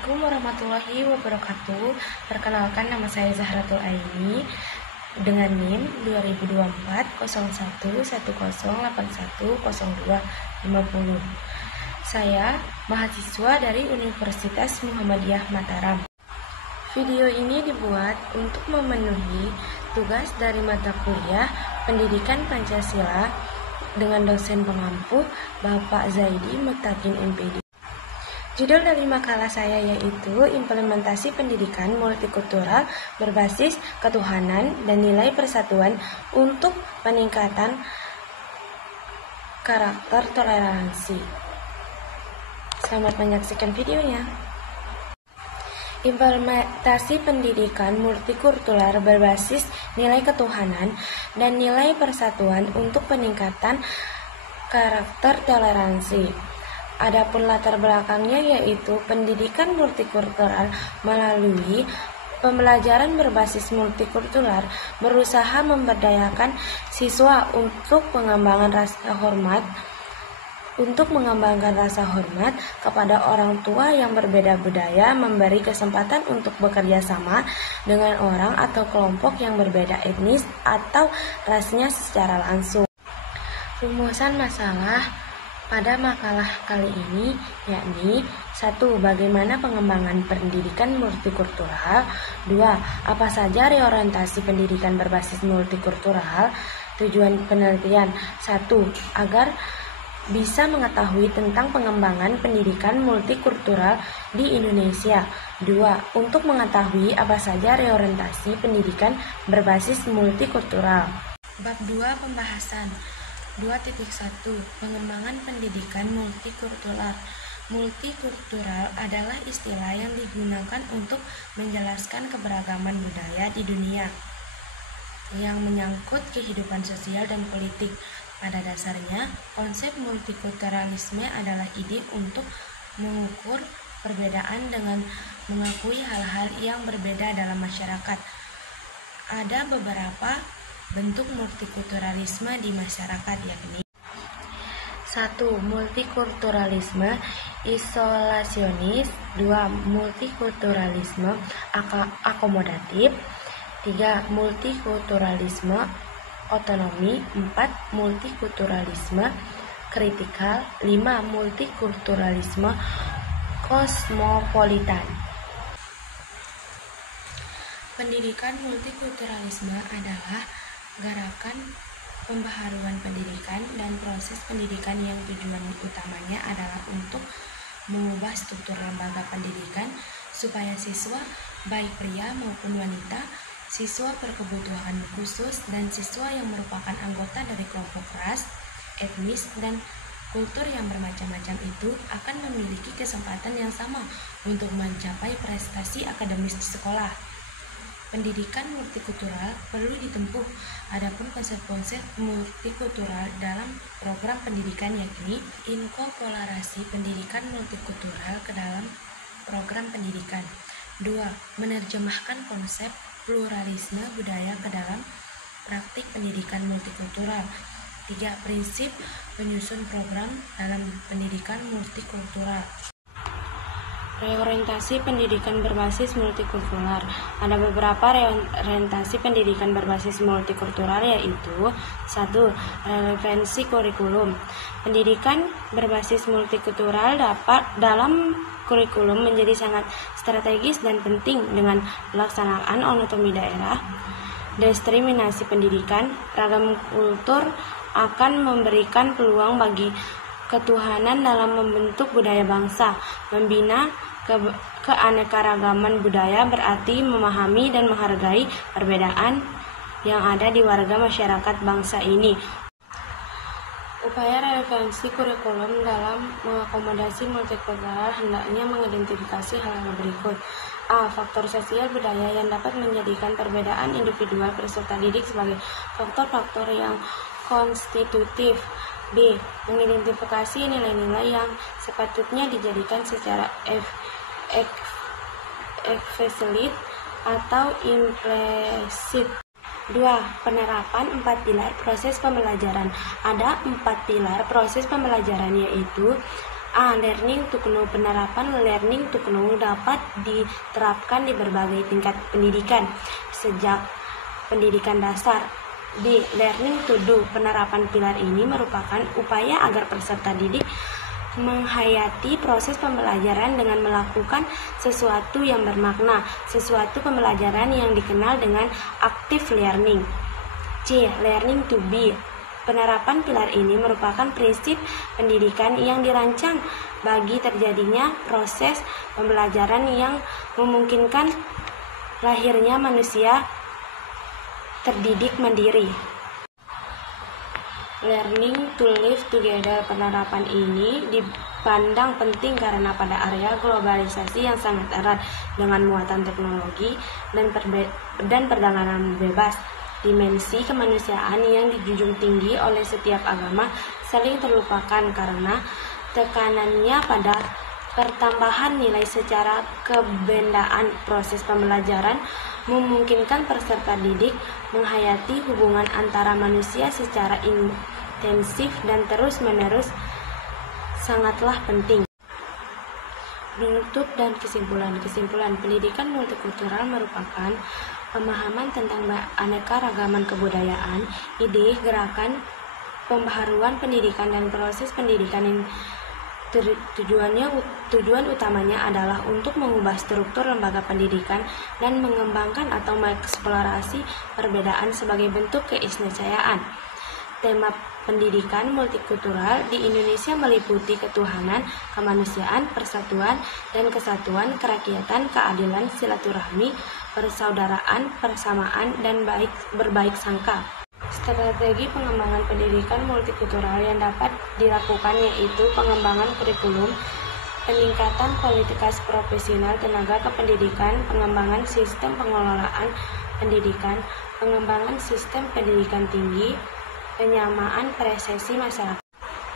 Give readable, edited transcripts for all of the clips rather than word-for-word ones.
Assalamualaikum warahmatullahi wabarakatuh. Perkenalkan, nama saya Zahratul Aini dengan NIM 2024 0110810250. Saya mahasiswa dari Universitas Muhammadiyah Mataram. Video ini dibuat untuk memenuhi tugas dari mata kuliah Pendidikan Pancasila dengan dosen pengampu Bapak Zaidi Muttaqin MPD. Judul dari makalah saya yaitu Implementasi Pendidikan Multikultural Berbasis Ketuhanan dan Nilai Persatuan untuk Peningkatan Karakter Toleransi. Selamat menyaksikan videonya. Implementasi pendidikan multikultural berbasis nilai ketuhanan dan nilai persatuan untuk peningkatan karakter toleransi. Adapun latar belakangnya yaitu pendidikan multikultural melalui pembelajaran berbasis multikultural berusaha memberdayakan siswa untuk mengembangkan rasa hormat kepada orang tua yang berbeda budaya, memberi kesempatan untuk bekerja sama dengan orang atau kelompok yang berbeda etnis atau rasnya secara langsung. Rumusan masalah pada makalah kali ini yakni 1. Bagaimana pengembangan pendidikan multikultural. 2. Apa saja reorientasi pendidikan berbasis multikultural. Tujuan penelitian. 1. Agar bisa mengetahui tentang pengembangan pendidikan multikultural di Indonesia. 2. Untuk mengetahui apa saja reorientasi pendidikan berbasis multikultural. Bab 2 pembahasan 2.1 Pengembangan pendidikan multikultural. Multikultural adalah istilah yang digunakan untuk menjelaskan keberagaman budaya di dunia yang menyangkut kehidupan sosial dan politik. Pada dasarnya, konsep multikulturalisme adalah ide untuk mengukur perbedaan dengan mengakui hal-hal yang berbeda dalam masyarakat. Ada beberapa bentuk multikulturalisme di masyarakat yakni 1. Multikulturalisme isolasionis. 2. Multikulturalisme akomodatif. 3. Multikulturalisme otonomi. 4. Multikulturalisme kritikal. 5. Multikulturalisme kosmopolitan. Pendidikan multikulturalisme adalah gerakan pembaharuan pendidikan dan proses pendidikan yang tujuan utamanya adalah untuk mengubah struktur lembaga pendidikan supaya siswa, baik pria maupun wanita, siswa berkebutuhan khusus, dan siswa yang merupakan anggota dari kelompok ras, etnis, dan kultur yang bermacam-macam itu akan memiliki kesempatan yang sama untuk mencapai prestasi akademis di sekolah. Pendidikan multikultural perlu ditempuh. Adapun konsep-konsep multikultural dalam program pendidikan yakni inkorporasi pendidikan multikultural ke dalam program pendidikan. 2. Menerjemahkan konsep pluralisme budaya ke dalam praktik pendidikan multikultural. 3. Prinsip penyusun program dalam pendidikan multikultural. Reorientasi pendidikan berbasis multikultural. Ada beberapa reorientasi pendidikan berbasis multikultural yaitu 1. Relevansi kurikulum. Pendidikan berbasis multikultural dapat dalam kurikulum menjadi sangat strategis dan penting dengan pelaksanaan otonomi daerah, diskriminasi pendidikan, ragam kultur akan memberikan peluang bagi ketuhanan dalam membentuk budaya bangsa. Membina keanekaragaman budaya berarti memahami dan menghargai perbedaan yang ada di warga masyarakat bangsa ini. Upaya relevansi kurikulum dalam mengakomodasi multikultural hendaknya mengidentifikasi hal-hal berikut. A. Faktor sosial budaya yang dapat menjadikan perbedaan individual peserta didik sebagai faktor-faktor yang konstitutif. B. Mengidentifikasi nilai-nilai yang sepatutnya dijadikan secara eksplisit atau implisит. 2. Penerapan 4 pilar proses pembelajaran. Ada 4 pilar proses pembelajaran yaitu Learning to know. Penerapan learning to know dapat diterapkan di berbagai tingkat pendidikan, sejak pendidikan dasar. B. Learning to do. Penerapan pilar ini merupakan upaya agar peserta didik menghayati proses pembelajaran dengan melakukan sesuatu yang bermakna, sesuatu pembelajaran yang dikenal dengan active learning. C. Learning to be. Penerapan pilar ini merupakan prinsip pendidikan yang dirancang bagi terjadinya proses pembelajaran yang memungkinkan lahirnya manusia terdidik mandiri. Learning to live together. Penerapan ini dipandang penting karena pada area globalisasi yang sangat erat dengan muatan teknologi dan perdagangan bebas, dimensi kemanusiaan yang dijunjung tinggi oleh setiap agama saling terlupakan karena tekanannya pada pertambahan nilai secara kebendaan. Proses pembelajaran memungkinkan peserta didik menghayati hubungan antara manusia secara intensif dan terus-menerus sangatlah penting. Penutup dan kesimpulan. Pendidikan multikultural merupakan pemahaman tentang aneka-ragaman kebudayaan, ide, gerakan, pembaharuan pendidikan dan proses pendidikan yang tujuan utamanya adalah untuk mengubah struktur lembaga pendidikan dan mengembangkan atau mengeksplorasi perbedaan sebagai bentuk keistimewaan. Tema pendidikan multikultural di Indonesia meliputi ketuhanan, kemanusiaan, persatuan dan kesatuan, kerakyatan, keadilan, silaturahmi, persaudaraan, persamaan, dan berbaik sangka. Strategi pengembangan pendidikan multikultural yang dapat dilakukan yaitu pengembangan kurikulum, peningkatan kualitas profesional tenaga kependidikan, pengembangan sistem pengelolaan pendidikan, pengembangan sistem pendidikan tinggi, penyamaan persepsi masyarakat,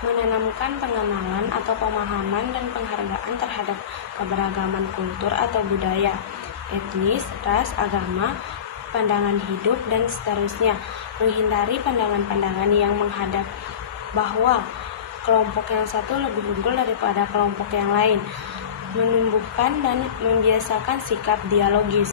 menanamkan pengenalan atau pemahaman dan penghargaan terhadap keberagaman kultur atau budaya, etnis, ras, agama, pandangan hidup, dan seterusnya, menghindari pandangan-pandangan yang menghadap bahwa kelompok yang satu lebih unggul daripada kelompok yang lain, menumbuhkan dan membiasakan sikap dialogis.